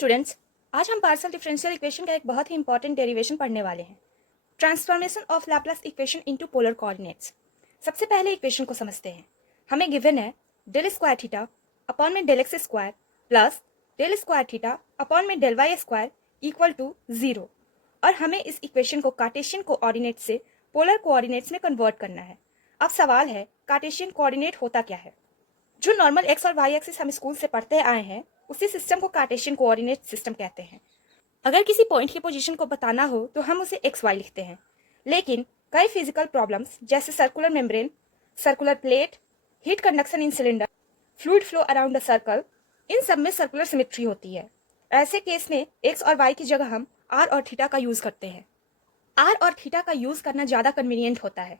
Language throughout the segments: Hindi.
स्टूडेंट्स, आज हम पार्शियल डिफरेंशियल इक्वेशन का एक बहुत ही इंपॉर्टेंट डेरिवेशन पढ़ने वाले हैं, transformation of Laplace equation into polar coordinates. सबसे पहले इक्वेशन को समझते हैं। हमें गिवन है डेल स्क्वायर थीटा अपॉन में del x square plus del square theta upon में del Y square equal to 0, और हमें इस इक्वेशन को कार्टेशियन कोऑर्डिनेट से पोलर कोऑर्डिनेट्स में कन्वर्ट करना है। अब सवाल है, कार्टेशियन कोऑर्डिनेट होता क्या है? जो नॉर्मल एक्स और वाई एक्सिस हम स्कूल से पढ़ते आए हैं, उसी सिस्टम को कार्टेशियन कोऑर्डिनेट सिस्टम कहते हैं। अगर किसी पॉइंट की पोजीशन को बताना हो तो हम उसे एक्स वाई लिखते हैं, लेकिन कई फिजिकल प्रॉब्लम्स जैसे circular membrane, circular plate, heat conduction in cylinder, fluid flow around the circle, इन सब में सर्कुलर सिमेट्री होती है। ऐसे केस में एक्स और वाई की जगह हम आर और थीटा का यूज करते हैं। आर और थीटा का यूज करना ज़्यादा कन्वीनियंट होता है।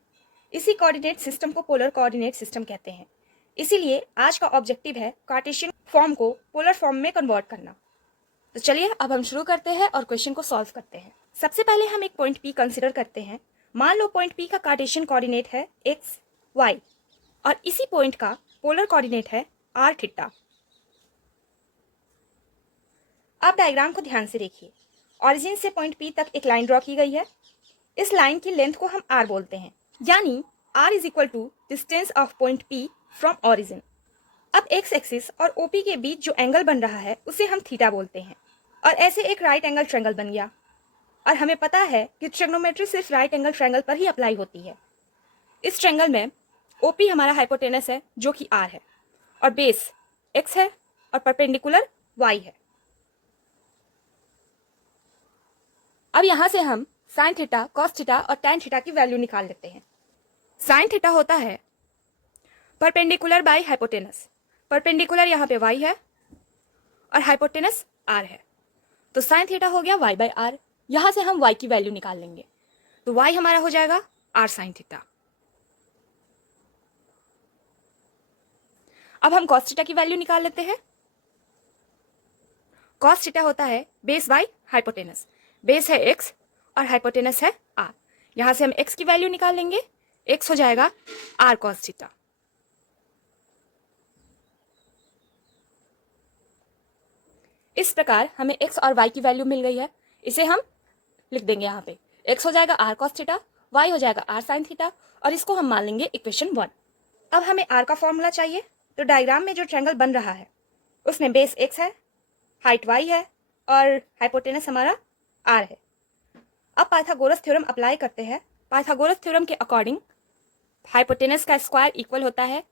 इसी कोऑर्डिनेट सिस्टम को पोलर कोऑर्डिनेट सिस्टम कहते हैं। इसीलिए आज का ऑब्जेक्टिव है कार्टेशियन फॉर्म को पोलर फॉर्म में कन्वर्ट करना। तो चलिए अब हम शुरू करते हैं और क्वेश्चन को सॉल्व करते हैं। सबसे पहले हम एक पॉइंट पी कंसिडर करते हैं। मान लो पॉइंट पी का कार्टेशियन कोऑर्डिनेट है एक्स वाई और इसी पॉइंट का पोलर कोऑर्डिनेट है आर थीटा। अब डायग्राम को ध्यान से देखिए। ऑरिजिन से पॉइंट पी तक एक लाइन ड्रॉ की गई है। इस लाइन की लेंथ को हम आर बोलते हैं, यानी r is equal to distance of point p from origin. अब एक्स एक्सिस और ओपी के बीच जो एंगल बन रहा है उसे हम थीटा बोलते हैं, और ऐसे एक राइट एंगल ट्रायंगल बन गया। और हमें पता है कि ट्रिग्नोमेट्री सिर्फ राइट एंगल ट्रायंगल पर ही अप्लाई होती है। इस ट्रायंगल में ओपी हमारा हाइपोटेनस है जो कि आर है, और बेस एक्स है और परपेंडिकुलर वाई है। अब यहां से हम साइन थीटा, कॉस थीटा और टैन थीटा की वैल्यू निकाल लेते हैं। साइन थीटा होता है परपेंडिकुलर बाय हाइपोटेनस। परपेंडिकुलर यहाँ पे y है और हाइपोटेनस r है, तो साइन थीटा हो गया y बाय आर। यहाँ से हम y की वैल्यू निकाल लेंगे, तो y हमारा हो जाएगा r साइन थीटा। अब हम कॉस थीटा की वैल्यू निकाल लेते हैं। कॉस थीटा होता है बेस बाय हाइपोटेनस। बेस है x और हाइपोटेनस है r। यहाँ से हम x की वैल्यू निकाल लेंगे, x हो जाएगा r कॉस थीटा। इस प्रकार हमें x और y की वैल्यू मिल गई है। इसे हम लिख देंगे यहाँ पे, x हो जाएगा r cos थीटा, y हो जाएगा r sin थीटा, और इसको हम मान लेंगे इक्वेशन 1। अब हमें r का फॉर्मूला चाहिए, तो डायग्राम में जो ट्रायंगल बन रहा है उसमें बेस x है, हाइट y है और हाइपोटेनस हमारा r है। अब पाइथागोरस थ्योरम अप्लाई करते हैं। पाइथागोरस थ्योरम के अकॉर्डिंग हाइपोटेनस का स्क्वायर इक्वल होता है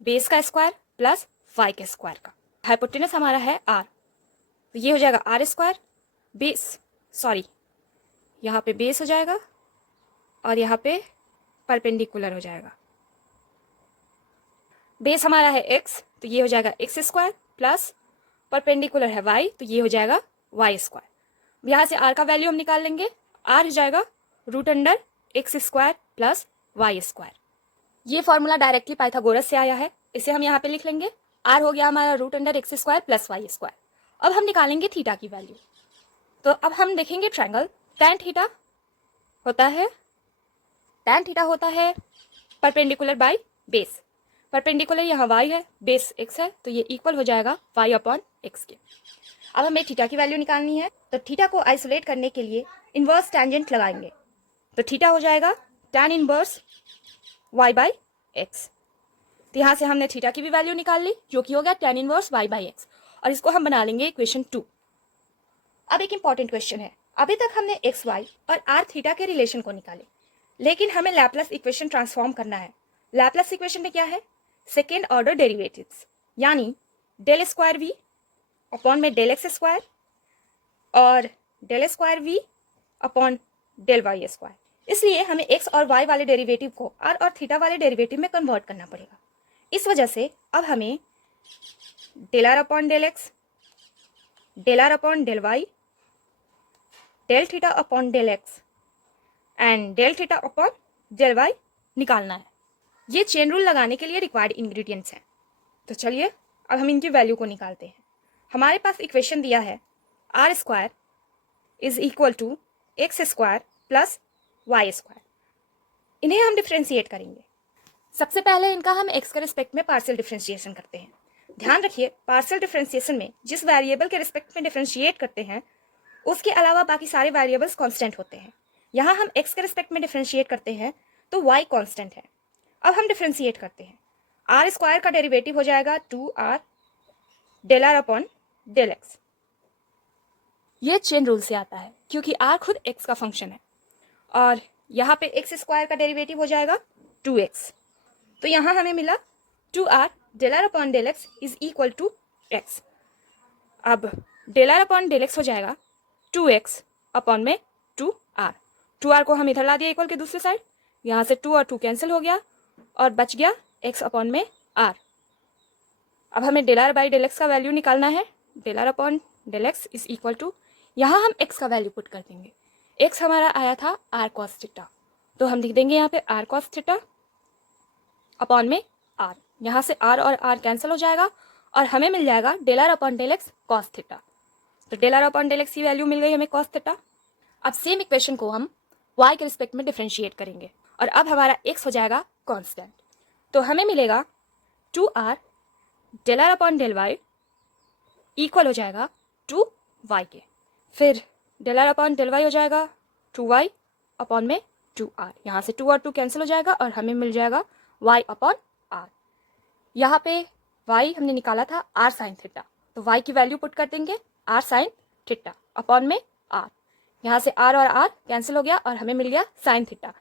बेस का स्क्वायर प्लस y के स्क्वायर का। हाइपोटेनस हमारा है r, तो ये हो जाएगा आर स्क्वायर बेस, सॉरी यहाँ पे बेस हो जाएगा और यहाँ पे परपेंडिकुलर हो जाएगा। बेस हमारा है एक्स, तो ये हो जाएगा एक्स स्क्वायर प्लस परपेंडिकुलर है वाई, तो ये हो जाएगा वाई स्क्वायर। यहाँ से आर का वैल्यू हम निकाल लेंगे, आर हो जाएगा root under x square plus y square. ये फॉर्मूला डायरेक्टली पाइथागोरस से आया है, इसे हम यहाँ पे लिख लेंगे। आर हो गया हमारा root under x square plus y square. अब हम निकालेंगे थीटा की वैल्यू। तो अब हम देखेंगे ट्रायंगल टैन थीटा होता है परपेंडिकुलर बाय बेस। परपेंडिकुलर यहाँ y है, बेस x है, तो ये इक्वल हो जाएगा y अपॉन x के। अब हमें थीटा की वैल्यू निकालनी है, तो थीटा को आइसोलेट करने के लिए इन्वर्स टेंजेंट लगाएंगे। तो थीटा हो जाएगा tan inverse y by x. तो यहाँ से हमने थीटा की भी वैल्यू निकाल ली, जो कि हो गया tan inverse y by x, और इसको हम बना लेंगे इक्वेशन 2। अब एक इंपॉर्टेंट क्वेश्चन है। अभी तक हमने एक्स वाई और आर थीटा के रिलेशन को निकाले, लेकिन हमें लैपलास इक्वेशन ट्रांसफॉर्म करना है। लैपलास इक्वेशन में क्या है? सेकेंड ऑर्डर डेरिवेटिव्स, यानी डेल स्क्वायर वी अपॉन में डेल एक्स स्क्वायर और del square we upon del Y square. इसलिए हमें एक्स और वाई वाले डेरिवेटिव को आर और थीटा वाले डेरिवेटिव में कन्वर्ट करना पड़ेगा। इस वजह से अब हमें del r upon del x, del r upon del y, del theta upon del x and del theta upon del y निकालना है। ये चेन रूल लगाने के लिए रिक्वायर्ड इंग्रेडिएंट्स हैं। तो चलिए अब हम इनकी वैल्यू को निकालते हैं। हमारे पास इक्वेशन दिया है r square is equal to x square plus y square. इन्हें हम डिफ्रेंशिएट करेंगे। सबसे पहले इनका हम एक्स के रिस्पेक्ट में पार्शियल डिफ्रेंशिएशन करते हैं। ध्यान रखिए पार्शियल डिफरेंशिएशन में जिस वेरिएबल के रिस्पेक्ट में डिफरेंशिएट करते हैं उसके अलावा बाकी सारे वेरिएबल्स कांस्टेंट होते हैं। यहाँ हम x के रिस्पेक्ट में डिफरेंशिएट करते हैं तो y कांस्टेंट है। अब हम डिफरेंशिएट करते हैं, आर स्क्वायर का डेरिवेटिव हो जाएगा 2r del r upon del x. ये चेन रूल से आता है क्योंकि r खुद x का फंक्शन है और यहाँ पे x स्क्वायर का डेरिवेटिव हो जाएगा 2x। तो यहाँ हमें मिला 2r del r upon del x is equal to x। अब del r upon del x हो जाएगा 2x अपॉन में 2r। 2r को हम इधर ला दिया इक्वल के दूसरी साइड, यहाँ से 2 और 2 कैंसिल हो गया और बच गया x अपॉन में r। अब हमें del r by del x का वैल्यू निकालना है। Del r upon del x is equal to, यहाँ हम x का वैल्यू पुट कर देंगे। x हमारा आया था r cos थीटा, तो हम लिख देंगे यहाँ पे r cos थीटा अपॉन में r। यहाँ से r और r कैंसिल हो जाएगा और हमें मिल जाएगा del r upon del x cos theta. तो del r upon del x की वैल्यू मिल गई हमें cos थीटा। अब सेम इक्वेशन को हम y के रिस्पेक्ट में डिफरेंशिएट करेंगे और अब हमारा x हो जाएगा कांस्टेंट। तो हमें मिलेगा 2r del r upon del y equal हो जाएगा 2y के। फिर del r upon del y हो जाएगा 2y अपॉन में 2r। यहाँ से 2 और 2 कैंसिल हो जाएगा और हमें मिल जाएगा y अपॉन r। यहाँ पे y हमने निकाला था r साइन थीटा, तो y की वैल्यू पुट कर देंगे r साइन थीटा अपॉन में r। यहाँ से r और r कैंसिल हो गया और हमें मिल गया साइन थीटा।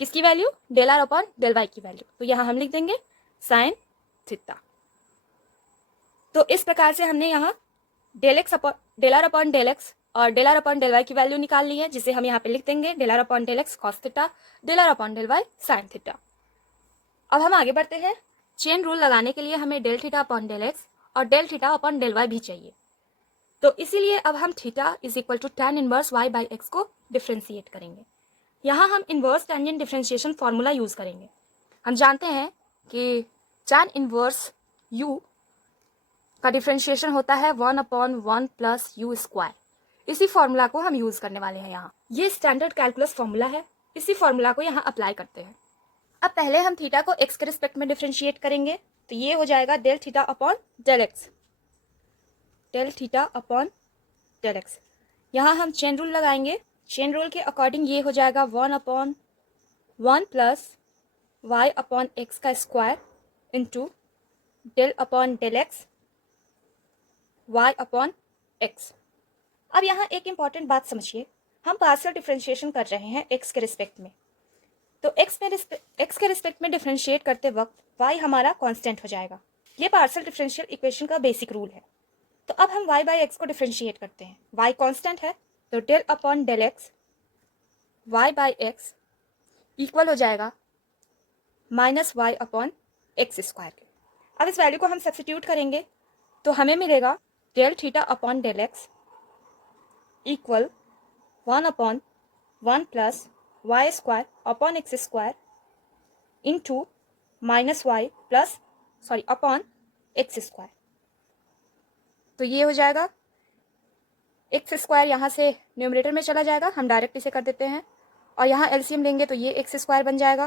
किसकी value? Del r upon del y की वैल्यू। तो यहाँ हम लिख देंगे साइन थीटा। तो इस प्रकार से हमने यहाँ del r upon del x और del r upon del y की वैल्यू निकाल ली है, जिसे हम यहाँ पे लिख देंगे del r upon del x cos theta, del r upon del y sine theta. अब हम आगे बढ़ते हैं। चेन रूल लगाने के लिए हमें del theta upon del x और del theta upon del y भी चाहिए। तो इसीलिए अब हम theta is equal to tan inverse y by x को डिफ्रेंशिएट करेंगे। यहाँ हम inverse tangent differentiation formula use करेंगे। हम जानते हैं कि tan इनवर्स u का डिफ्रेंशिएशन होता है 1/1 प्लस यू स्क्वायर। इसी फॉर्मूला को हम यूज़ करने वाले हैं यहाँ। ये स्टैंडर्ड कैलकुलस फॉर्मूला है, इसी फॉर्मूला को यहाँ अप्लाई करते हैं। अब पहले हम थीटा को x के रिस्पेक्ट में डिफ्रेंशिएट करेंगे, तो ये हो जाएगा del theta upon del x, del theta upon del x. यहाँ हम चेन रूल लगाएंगे। चेन रूल के अकॉर्डिंग ये हो जाएगा 1/1 प्लस y अपॉन एक्स का square into del upon del x y upon x. अब यहाँ एक इम्पॉर्टेंट बात समझिए, हम पार्शियल डिफरेंशिएशन कर रहे हैं x के रिस्पेक्ट में, तो x के रिस्पेक्ट में डिफरेंशिएट करते वक्त y हमारा कांस्टेंट हो जाएगा। ये पार्शियल डिफरेंशियल इक्वेशन का बेसिक रूल है। तो अब हम y बाई एक्स को डिफरेंशिएट करते हैं। y कांस्टेंट है तो del upon del x y by x equal हो जाएगा minus y upon x square के। अब इस वैल्यू को हम सब्स्टिट्यूट करेंगे तो हमें मिलेगा del theta upon del x equal 1/1 plus y square upon x square into minus y plus upon x square. तो ये हो जाएगा एक्स स्क्वायर, यहाँ से न्यूमरेटर में चला जाएगा, हम डायरेक्ट इसे कर देते हैं और यहाँ एलसीएम लेंगे तो ये एक्स स्क्वायर बन जाएगा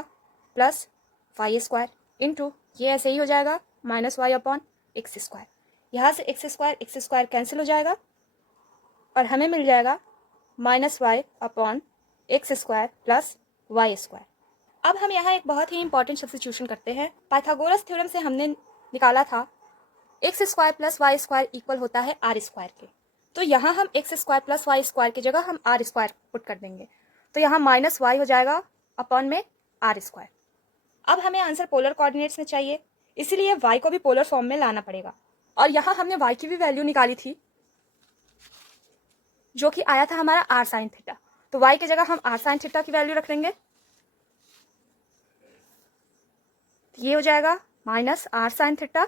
प्लस वाई स्क्वायर इंटू ये ऐसे ही हो जाएगा minus y upon x square. यहाँ से एक्स स्क्वायर कैंसिल हो जाएगा और हमें मिल जाएगा minus y upon x square plus y square. अब हम यहाँ एक बहुत ही इंपॉर्टेंट सब्स्टिट्यूशन करते हैं। पाइथागोरस थ्योरम से हमने निकाला था x square plus y square equal होता है आर स्क्वायर के। तो यहाँ हम x square plus y square की जगह हम आर स्क्वायर पुट कर देंगे, तो यहाँ माइनस वाई हो जाएगा अपॉन में आर स्क्वायर। अब हमें आंसर पोलर कोऑर्डिनेट्स में चाहिए, इसीलिए वाई को भी पोलर फॉर्म में लाना पड़ेगा। और यहाँ हमने वाई की भी वैल्यू निकाली थी जो कि आया था हमारा आर साइन थीटा, तो वाई की जगह हम आर साइन थीटा की वैल्यू रख देंगे। ये हो जाएगा minus r sine theta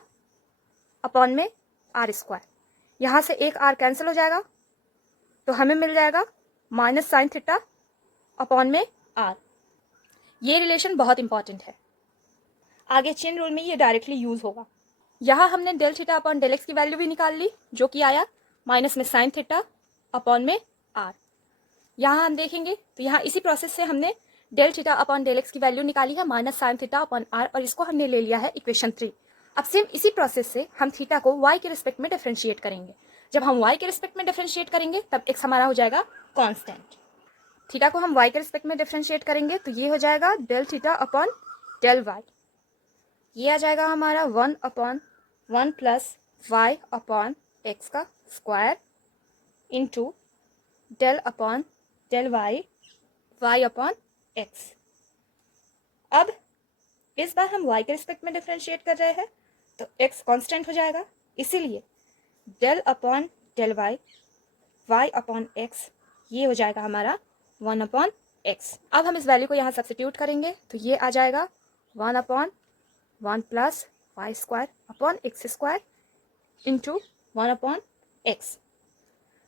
upon में आर स्क्वायर। यहाँ से एक आर कैंसिल हो जाएगा तो हमें मिल जाएगा माइनस साइन थीटा अपॉन में आर। ये रिलेशन बहुत इंपॉर्टेंट है, आगे चेन रूल में ये डायरेक्टली यूज होगा। यहाँ हमने del theta upon del x की वैल्यू भी निकाल ली जो कि आया माइनस में साइन थीटा अपॉन में आर। यहाँ हम देखेंगे तो यहाँ इसी प्रोसेस से हमने del theta upon del x की वैल्यू निकाली है minus sine theta upon r, और इसको हमने ले लिया है इक्वेशन 3। अब सेम इसी प्रोसेस से हम थीटा को y के रिस्पेक्ट में डिफरेंशिएट करेंगे। जब हम y के रिस्पेक्ट में डिफरेंशिएट करेंगे तब x हमारा हो जाएगा कांस्टेंट। थीटा को हम y के रिस्पेक्ट में डिफरेंशिएट करेंगे तो ये हो जाएगा del theta upon del y। ये आ जाएगा हमारा 1/1 प्लस y अपॉन एक्स का square into del upon del y upon x. अब इस बार हम y के रिस्पेक्ट में डिफरेंशिएट कर रहे हैं तो x कांस्टेंट हो जाएगा, इसीलिए del upon del y upon x ये हो जाएगा हमारा 1/x। अब हम इस वैल्यू को यहाँ सब्स्टिट्यूट करेंगे तो ये आ जाएगा 1/1 plus y square upon x square into 1/x।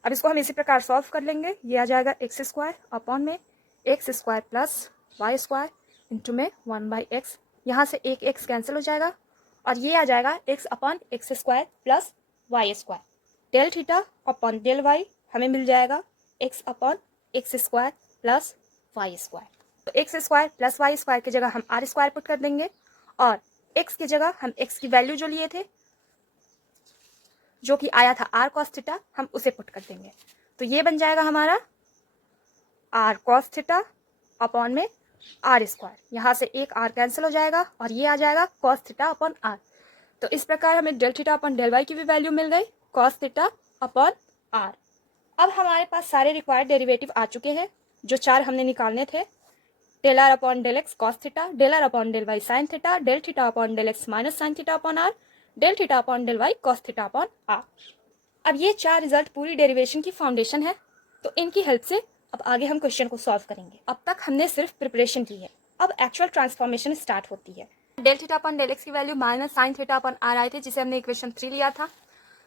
अब इसको हम इसी प्रकार सॉल्व कर लेंगे। ये आ जाएगा एक्स स्क्वायर अपॉन में x square plus y square into में 1/x। यहाँ से एक एक्स कैंसिल हो जाएगा और ये आ जाएगा x upon x square plus y square. Del theta upon del y हमें मिल जाएगा x upon x square plus y square. तो x square plus y square की जगह हम आर स्क्वायर पुट कर देंगे और x की जगह हम x की वैल्यू जो लिए थे जो कि आया था आर कॉस थीटा, हम उसे पुट कर देंगे। तो ये बन जाएगा हमारा आर कॉस थीटा अपॉन में आर स्क्वायर। यहाँ से एक आर कैंसिल हो जाएगा और ये आ जाएगा कॉस थीटा अपॉन आर। तो इस प्रकार हमें del theta upon del y की भी वैल्यू मिल गई कॉस थीटा अपॉन आर। अब हमारे पास सारे रिक्वायर्ड डेरिवेटिव आ चुके हैं जो चार हमने निकालने थे। Del r upon del x cos theta, del r upon del y sine theta, del theta upon del x minus sine theta upon are, del theta upon del y cos theta upon are. अब ये चार रिजल्ट पूरी डेरिवेशन की फाउंडेशन है, तो इनकी हेल्प से अब आगे हम क्वेश्चन को सॉल्व करेंगे। अब तक हमने सिर्फ प्रिपरेशन की है, अब एक्चुअल ट्रांसफॉर्मेशन स्टार्ट होती है। Del theta upon del x की value minus sine theta upon r आए थे जिसे हमने इक्वेशन 3 लिया था।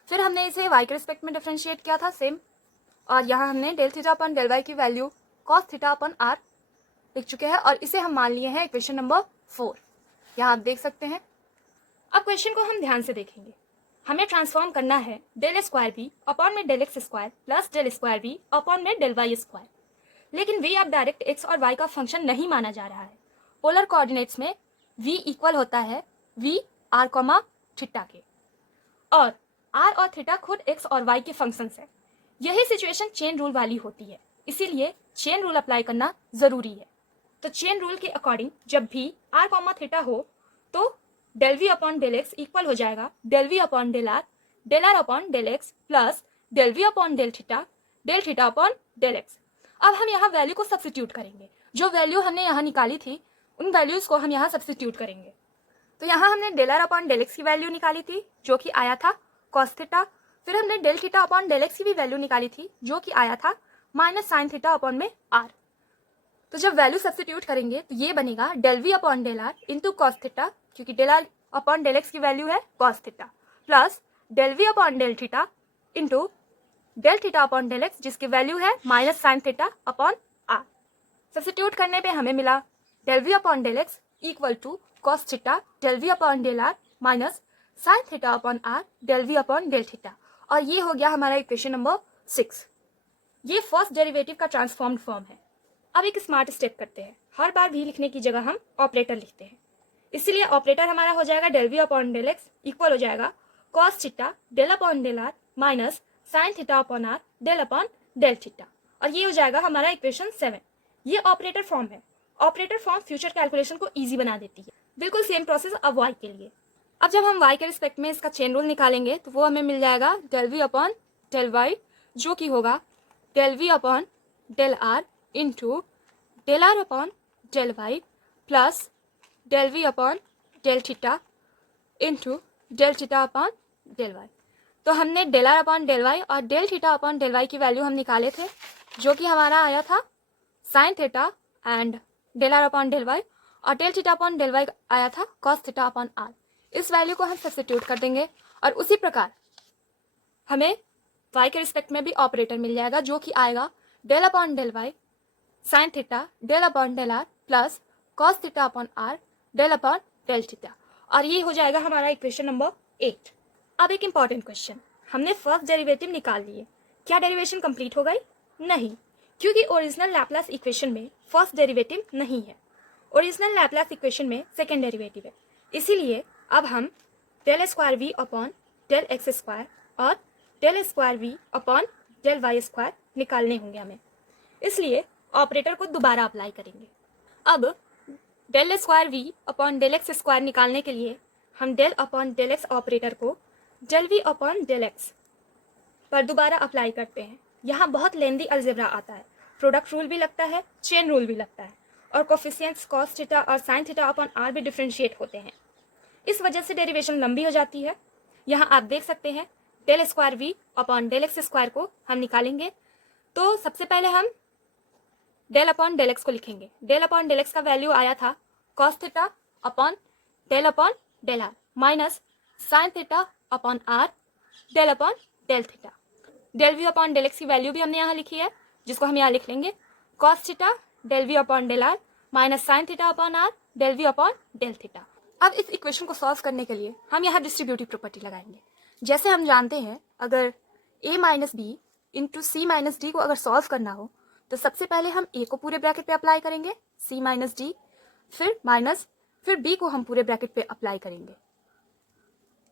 फिर हमने इसे y के रिस्पेक्ट में डिफरेंशिएट किया था सेम, और यहाँ हमने del theta upon del y की value cos theta upon r लिख चुके हैं और इसे हम मान लिए हैं इक्वेशन नंबर 4। यहाँ आप देख सकते हैं। अब क्वेश्चन को हम ध्यान से देखेंगे। हमें ट्रांसफॉर्म करना है डेल स्क्वायर बी अपॉन में del x square plus del square B upon में डेल वाई स्क्वायर। लेकिन v अब डायरेक्ट x और y का फंक्शन नहीं माना जा रहा है। पोलर कोऑर्डिनेट्स में v इक्वल होता है v r कॉमा थीटा के, और r और थीटा खुद x और y के फंक्शंस है। यही सिचुएशन चेन रूल वाली होती है, इसीलिए चेन रूल अप्लाई करना जरूरी है। तो चेन रूल के अकॉर्डिंग जब भी r कॉमा थीटा हो तो del v upon del x equal हो जाएगा del v upon del r upon del x plus del v upon del theta upon del x. अब हम यहाँ वैल्यू को सब्स्टिट्यूट करेंगे। जो वैल्यू हमने यहाँ निकाली थी उन वैल्यूज को हम यहाँ सब्स्टिट्यूट करेंगे। तो यहाँ हमने del r upon del x की वैल्यू निकाली थी जो कि आया था कॉस थीटा। फिर हमने del theta upon del x की भी वैल्यू निकाली थी जो कि आया था माइनस साइन थीटा अपॉन में आर। तो जब वैल्यू सब्स्टिट्यूट करेंगे तो ये बनेगा del we upon del r into cos theta, क्योंकि del r upon del x की वैल्यू है cos theta, plus del we upon del theta into del theta upon del x जिसकी वैल्यू है minus sine theta upon are. Substitute करने पे हमें मिला del we upon del x equal to cos theta del we upon del are minus sine theta upon are del we upon del theta, और ये हो गया हमारा इक्वेशन नंबर 6। ये फर्स्ट डेरिवेटिव का ट्रांसफॉर्म्ड फॉर्म है। अब एक स्मार्ट स्टेप करते हैं। हर बार भी लिखने की जगह हम ऑपरेटर लिखते हैं, इसीलिए ऑपरेटर हमारा हो जाएगा del we upon del x equal हो जाएगा cos theta del upon del are minus sine theta upon are del upon del theta, और ये हो जाएगा हमारा इक्वेशन 7। ये ऑपरेटर फॉर्म है। ऑपरेटर फॉर्म फ्यूचर कैलकुलेशन को इजी बना देती है। बिल्कुल सेम प्रोसेस अब y के लिए। अब जब हम y के रिस्पेक्ट में इसका चेन रूल निकालेंगे तो वो हमें मिल जाएगा del we upon del y जो कि होगा del we upon del r into del r upon del y plus del we upon del theta into del theta upon del y. तो हमने del r upon del y और del theta upon del y की वैल्यू हम निकाले थे जो कि हमारा आया था sine theta and del r upon del y, और del theta upon del Y आया था कॉस थीटा अपॉन आर। इस वैल्यू को हम सब्स्टिट्यूट कर देंगे और उसी प्रकार हमें y के रिस्पेक्ट में भी ऑपरेटर मिल जाएगा जो कि आएगा del upon del y sine theta del upon del are plus cos theta upon are del upon del theta, और ये हो जाएगा हमारा इक्वेशन नंबर 8। अब एक इंपॉर्टेंट क्वेश्चन, हमने फर्स्ट डेरिवेटिव निकाल लिए, क्या डेरिवेशन कंप्लीट हो गई? नहीं, क्योंकि ओरिजिनल लैपलास इक्वेशन में फर्स्ट डेरिवेटिव नहीं है। ओरिजिनल लैपलास इक्वेशन में सेकेंड डेरिवेटिव है। इसीलिए अब हम del square we upon del x square और del square we upon del Y square निकालने होंगे हमें, इसलिए ऑपरेटर को दोबारा अप्लाई करेंगे। अब del square we upon del x square निकालने के लिए हम del upon del x operator को del we upon del x पर दोबारा अप्लाई करते हैं। यहाँ बहुत लेंदी अलजेब्रा आता है, प्रोडक्ट रूल भी लगता है, चेन रूल भी लगता है, और कोफिशिएंट्स कॉस थीटा और साइन थीटा अपॉन आर भी डिफ्रेंशिएट होते हैं। इस वजह से डेरिवेशन लंबी हो जाती है। यहाँ आप देख सकते हैं del square we upon del x square को हम निकालेंगे, तो सबसे पहले हम डेल अपॉन डेल एक्स को लिखेंगे। डेल अपॉन डेल एक्स का वैल्यू आया था cos theta upon del are minus sine theta upon are del upon del theta. Del we upon del x की वैल्यू भी हमने यहाँ लिखी है, जिसको हम यहाँ लिख लेंगे cos theta del we upon del are minus sine theta upon are del we upon del theta. अब इस इक्वेशन को सॉल्व करने के लिए हम यहाँ डिस्ट्रीब्यूटिव प्रॉपर्टी लगाएंगे। जैसे हम जानते हैं, अगर a minus b into c minus d को अगर सॉल्व करना हो तो सबसे पहले हम a को पूरे ब्रैकेट पे अप्लाई करेंगे, c माइनस डी, फिर b को हम पूरे ब्रैकेट पे अप्लाई करेंगे।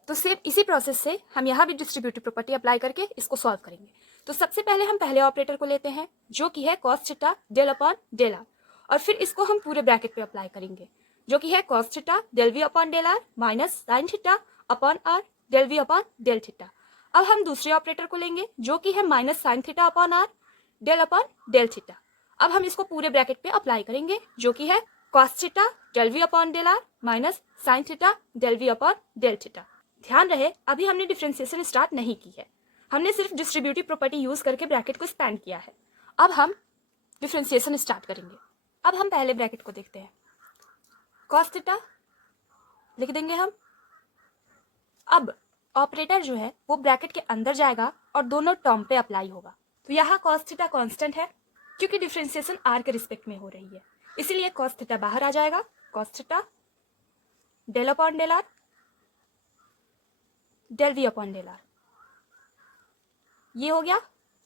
तो सेम इसी प्रोसेस से हम यहाँ भी डिस्ट्रीब्यूटिव प्रॉपर्टी अप्लाई करके इसको सॉल्व करेंगे। तो सबसे पहले हम पहले ऑपरेटर को लेते हैं, जो कि है cos theta del upon del r, और फिर इसको हम पूरे ब्रैकेट पे अप्लाई करेंगे, जो कि है cos theta del we upon del are minus sine theta upon are del we upon del theta. अब हम दूसरे ऑपरेटर को लेंगे, जो कि है minus sine theta upon are del upon del theta. अब हम इसको पूरे ब्रैकेट पे अप्लाई करेंगे, जो कि है cos theta del we upon del are minus sine theta del we upon del theta. ध्यान रहे, अभी हमने डिफरेंशिएशन स्टार्ट नहीं की है, हमने सिर्फ डिस्ट्रीब्यूटिव प्रॉपर्टी यूज करके ब्रैकेट को स्पैन किया है। अब हम डिफरेंशिएशन स्टार्ट करेंगे। अब हम पहले ब्रैकेट को देखते हैं, कॉस थीटा लिख देंगे हम। अब ऑपरेटर जो है वो ब्रैकेट के अंदर जाएगा और दोनों टर्म पे अप्लाई होगा। तो यहाँ कॉस थीटा कांस्टेंट है, क्योंकि डिफरेंशिएशन आर के रिस्पेक्ट में हो रही है, इसीलिए कॉस थीटा बाहर आ जाएगा। Cos theta del upon del are del we upon del are, ये हो गया।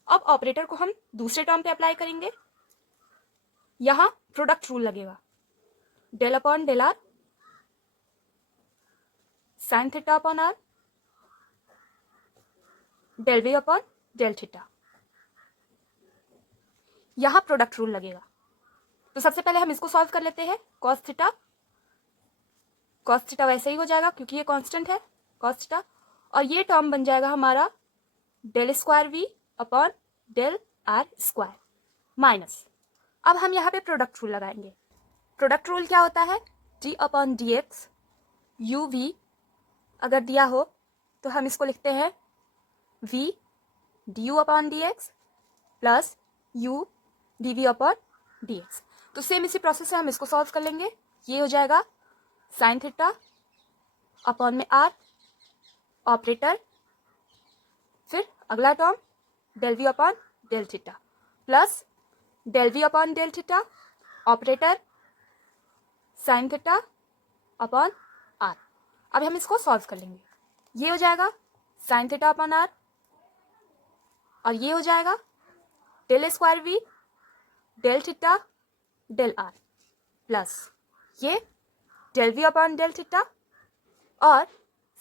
अब ऑपरेटर को हम दूसरे टर्म पे अप्लाई करेंगे, यहां प्रोडक्ट रूल लगेगा, del upon del R sine theta upon are del we upon del theta, यहां प्रोडक्ट रूल लगेगा। तो सबसे पहले हम इसको सॉल्व कर लेते हैं। कॉस थीटा वैसे ही हो जाएगा, क्योंकि ये कांस्टेंट है कॉस थीटा, और ये टर्म बन जाएगा हमारा del square we upon del are square minus, अब हम यहाँ पे प्रोडक्ट रूल लगाएंगे। प्रोडक्ट रूल क्या होता है, D upon D X U V, अगर दिया हो तो हम इसको लिखते हैं V D U upon D X plus U D V upon D X. तो सेम इसी प्रोसेस से हम इसको सॉल्व कर लेंगे। ये हो जाएगा साइन थीटा अपॉन में आर ऑपरेटर, फिर अगला term del we upon del theta plus del we upon del theta operator sine theta upon are. अब हम इसको सॉल्व कर लेंगे। ये हो जाएगा साइन थीटा अपॉन आर, और ये हो जाएगा del square we del theta del are plus ये del we upon del theta, और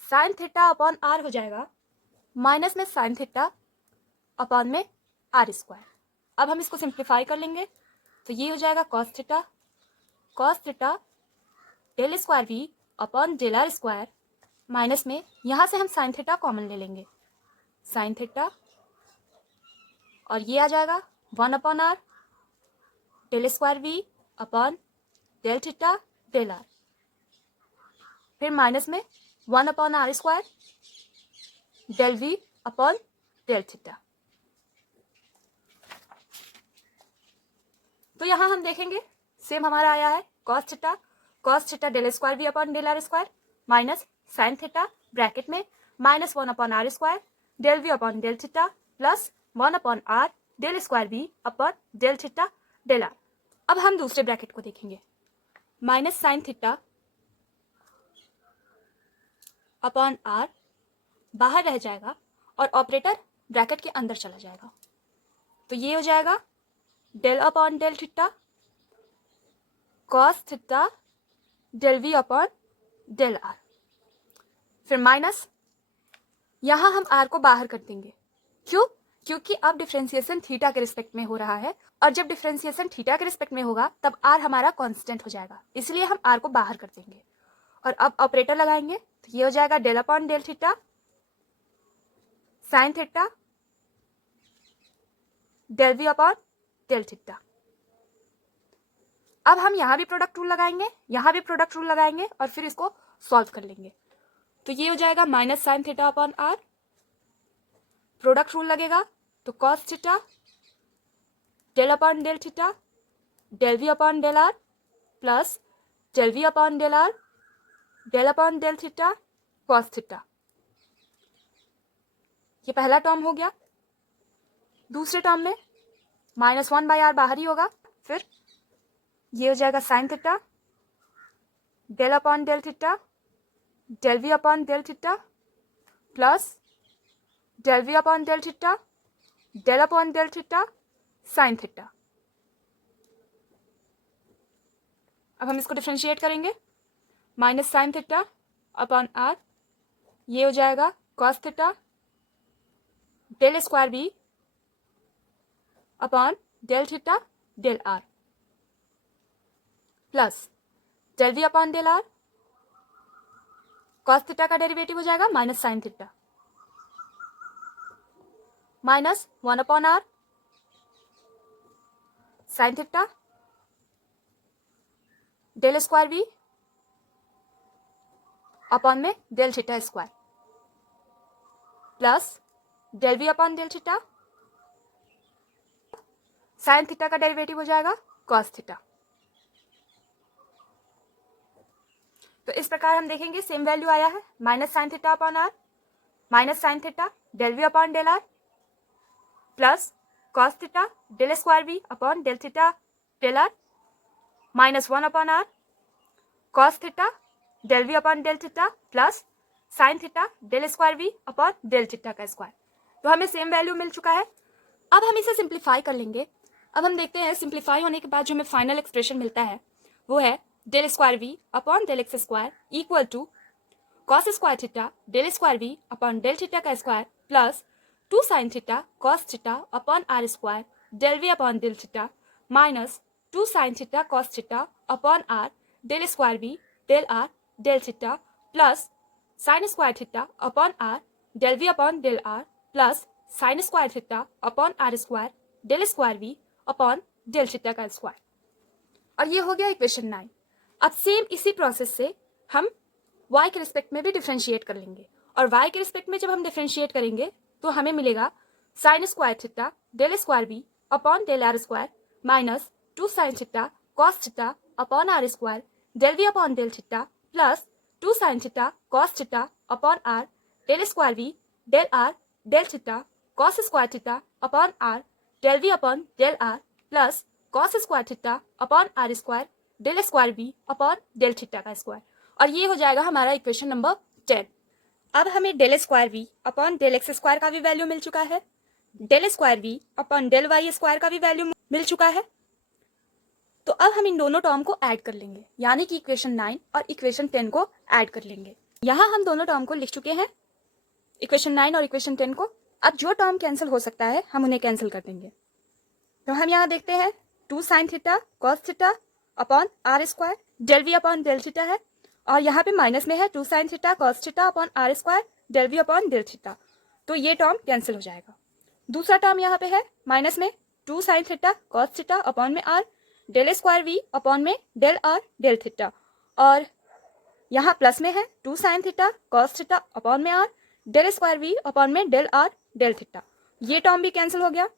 साइन थीटा अपॉन आर हो जाएगा माइनस में साइन थीटा अपॉन में आर स्क्वायर। अब हम इसको सिंप्लीफाई कर लेंगे, तो ये हो जाएगा cos theta del square we upon del are square, minus में यहाँ से हम साइन थीटा कॉमन ले लेंगे, साइन थीटा, और ये आ जाएगा 1 upon are del square we upon del theta del are, फिर माइनस में 1 upon are square del we upon del theta. तो यहां हम देखेंगे सेम हमारा आया है cos theta del square we upon del are square minus sine theta bracket में minus 1 upon are square del we upon del theta plus 1 upon are del square we upon del theta del are. अब हम दूसरे ब्रैकेट को देखेंगे, minus sine theta upon R बाहर रह जाएगा और ऑपरेटर ब्रैकेट के अंदर चला जाएगा। तो ये हो जाएगा del upon del theta cos theta del we upon del are. फिर माइनस, यहाँ हम r को बाहर कर देंगे। क्यों? क्योंकि अब डिफरेंशिएशन थीटा के रिस्पेक्ट में हो रहा है, और जब डिफरेंशिएशन थीटा के रिस्पेक्ट में होगा तब r हमारा कांस्टेंट हो जाएगा, इसलिए हम r को बाहर कर देंगे। और अब ऑपरेटर लगाएंगे तो ये हो जाएगा del upon del theta sine theta del we upon del theta. अब हम यहाँ भी प्रोडक्ट रूल लगाएंगे, यहाँ भी प्रोडक्ट रूल लगाएंगे, और फिर इसको सॉल्व कर लेंगे। तो ये हो जाएगा minus sine theta upon R, product rule लगेगा तो cos theta del upon del theta del we upon del are plus del we upon del are del upon del theta cos theta. ये पहला टर्म हो गया। दूसरे टर्म में -1/r बाहर ही होगा, फिर ये हो जाएगा sine theta del upon del theta del we upon del theta plus del we upon del theta del upon del theta sine theta. अब हम इसको डिफरेंशिएट करेंगे, minus sine theta upon R, ये हो जाएगा cos theta del square B upon del theta del are plus del we upon del R, cos theta का डेरिवेटिव हो जाएगा minus sine theta minus 1 upon R sine theta del square B upon में del theta square plus del we upon del theta, sine theta का डेरिवेटिव हो जाएगा कॉस थीटा। तो इस प्रकार हम देखेंगे सेम वैल्यू आया है, minus sine theta upon R minus sine theta del we upon del are plus cos theta del square B upon del theta del are minus 1 upon R cos theta del we upon del theta plus sine theta del square B upon del theta का स्क्वायर। तो हमें सेम वैल्यू मिल चुका है। अब हम इसे सिंप्लीफाई कर लेंगे। अब हम देखते हैं सिंप्लीफाई होने के बाद जो हमें फाइनल एक्सप्रेशन मिलता है वो है del square we upon del x square equal to cos square theta del square we upon del theta का square plus 2 sine theta cos theta upon are square del we upon del theta minus 2 sine theta cos theta upon are del square we del are del theta plus sine square theta upon are del we upon del are plus sine square theta upon are square del square we upon del theta का स्क्वायर। और ये हो गया इक्वेशन 9। अब सेम इसी प्रोसेस से हम y के रिस्पेक्ट में भी डिफरेंशिएट कर लेंगे, और y के रिस्पेक्ट में जब हम डिफरेंशिएट करेंगे तो हमें मिलेगा sine square theta del square B upon del are square minus 2 sine theta cos theta upon are square del we upon del theta plus 2 sine theta cos theta upon are del square we del are del theta cos square theta upon are del we upon del are plus cos square theta upon are square del square B upon del theta का स्क्वायर। और ये हो जाएगा हमारा इक्वेशन नंबर 10। अब हमें del square we upon del x square का भी वैल्यू मिल चुका है, del square we upon del Y square का भी वैल्यू मिल चुका है। तो अब हम इन दोनों टर्म को ऐड कर लेंगे, यानी कि इक्वेशन 9 और इक्वेशन 10 को ऐड कर लेंगे। यहाँ हम दोनों टर्म को लिख चुके हैं, इक्वेशन 9 और इक्वेशन 10 को। अब जो टर्म कैंसिल हो सकता है हम उन्हें कैंसिल कर देंगे। तो हम यहाँ देखते हैं 2 sine theta cos theta upon are square del we upon del theta है, और यहाँ पे माइनस में है 2 sine theta cos theta upon are square del we upon del theta, तो ये टर्म कैंसिल हो जाएगा। दूसरा टर्म यहाँ पे है माइनस में 2 sine theta cos theta upon में r del square we upon में डेल आर डेल थीटा, और यहाँ प्लस में है 2 sine theta cos theta upon में r del square we upon में डेल आर डेल थीटा, ये टर्म भी कैंसिल हो गया।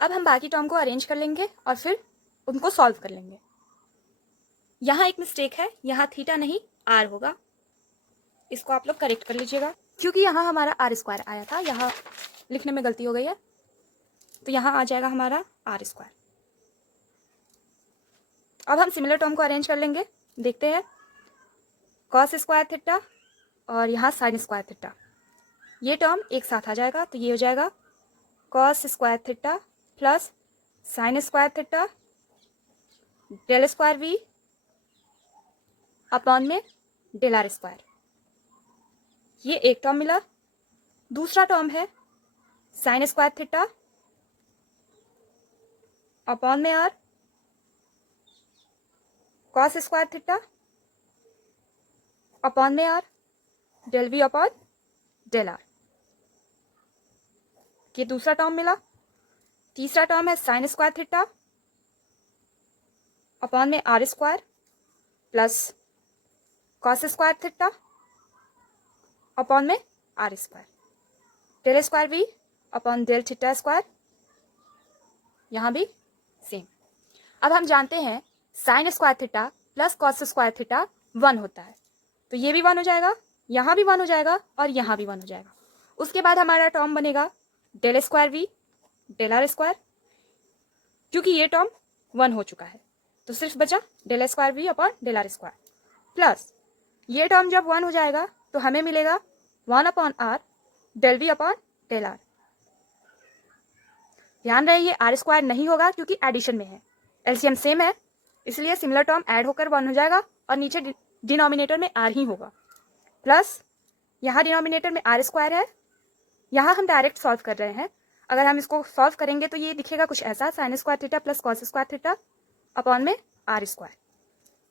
अब हम बाकी टर्म को अरेंज कर लेंगे और फिर उनको सॉल्व कर लेंगे। यहाँ एक मिस्टेक है, यहाँ थीटा नहीं आर होगा, इसको आप लोग करेक्ट कर लीजिएगा, क्योंकि यहाँ हमारा आर स्क्वायर आया था, यहाँ लिखने में गलती हो गई है, तो यहाँ आ जाएगा हमारा आर स्क्वायर। अब हम सिमिलर टर्म को अरेंज कर लेंगे, देखते हैं कॉस स्क्वायर थीटा और यहाँ साइन स्क्वायर थीटा, ये टर्म एक साथ आ जाएगा, तो ये हो जाएगा cos square theta plus sine square theta del square we upon में डेल आर स्क्वायर ये एक टर्म मिला। दूसरा टर्म है साइन स्क्वायर थीटा अपॉन में r cos square theta upon में r del we upon del are. ये दूसरा टर्म मिला। तीसरा टर्म है साइन स्क्वायर थीटा अपॉन में r square plus cos square theta upon में r square del square we upon del theta square. यहाँ भी सेम। अब हम जानते हैं sine square theta plus cos square theta 1 होता है, तो ये भी 1 हो जाएगा, यहाँ भी 1 हो जाएगा और यहाँ भी 1 हो जाएगा। उसके बाद हमारा टर्म बनेगा del square we del are square. क्योंकि ये टर्म 1 हो चुका है तो सिर्फ बचा del square we upon del are square plus ये टर्म जब 1 हो जाएगा तो हमें मिलेगा 1 upon are del we upon del R. ध्यान रहे ये आर स्क्वायर नहीं होगा क्योंकि एडिशन में है, एलसीएम सेम है, इसलिए सिमिलर टर्म ऐड होकर 1 हो जाएगा और नीचे डिनोमिनेटर में आर ही होगा। प्लस यहाँ डिनोमिनेटर में आर स्क्वायर है, यहाँ हम डायरेक्ट सॉल्व कर रहे हैं। अगर हम इसको सॉल्व करेंगे तो ये दिखेगा कुछ ऐसा, sign square theta plus cos square theta upon में आर स्क्वायर।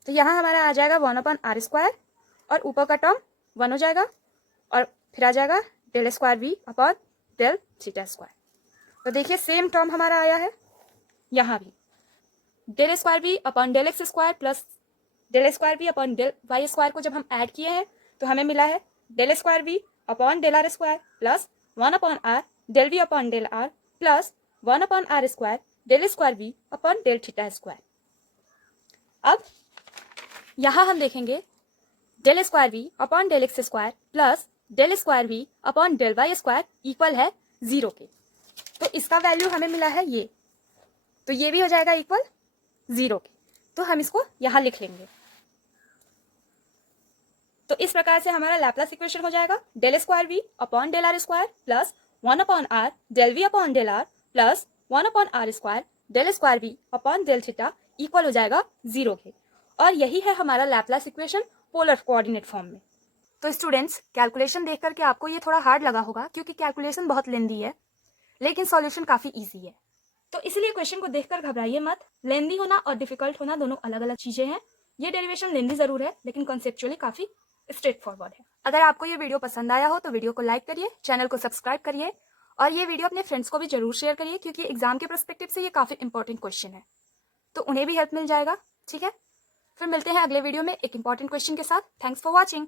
तो यहाँ हमारा आ जाएगा 1 अपॉन आर स्क्वायर और ऊपर का टर्म 1 हो जाएगा और फिर आ जाएगा del square we upon del theta square. तो देखिए सेम टर्म हमारा आया है। यहाँ भी del square we upon del x square plus del square we upon del Y square को जब हम ऐड किए हैं तो हमें मिला है del square we upon del are square plus 1 upon are del we upon del are plus 1 upon are square del square we upon del theta square. अब यहाँ हम देखेंगे del square we upon del x square plus del square we upon del Y square equal है 0 के, तो इसका वैल्यू हमें मिला है ये, तो ये भी हो जाएगा इक्वल 0 के, तो हम इसको यहाँ लिख लेंगे। तो इस प्रकार से हमारा लैपलास इक्वेशन हो जाएगा del square we upon del are square plus 1 upon are del we upon del are plus 1 upon are square del square we upon del theta equal हो जाएगा 0 के। और यही है हमारा Laplace equation polar coordinate form में। तो स्टूडेंट्स कैलकुलेशन देख करके आपको ये थोड़ा हार्ड लगा होगा क्योंकि कैलकुलेशन बहुत लेंदी है, लेकिन सॉल्यूशन काफी इजी है। तो इसलिए क्वेश्चन को देखकर घबराइए मत। लेंदी होना और डिफिकल्ट होना दोनों अलग अलग चीजें हैं। ये डेरिवेशन लेंदी जरूर है लेकिन कॉन्सेप्चुअली काफी स्ट्रेट फॉरवर्ड है। अगर आपको ये वीडियो पसंद आया हो तो वीडियो को लाइक करिए, चैनल को सब्सक्राइब करिए और ये वीडियो अपने फ्रेंड्स को भी जरूर शेयर करिए क्योंकि एग्जाम के पर्सपेक्टिव से ये काफी इंपॉर्टेंट क्वेश्चन है, तो उन्हें भी हेल्प मिल जाएगा। ठीक है, फिर मिलते हैं अगले वीडियो में एक इंपॉर्टेंट क्वेश्चन के साथ। Thanks for watching.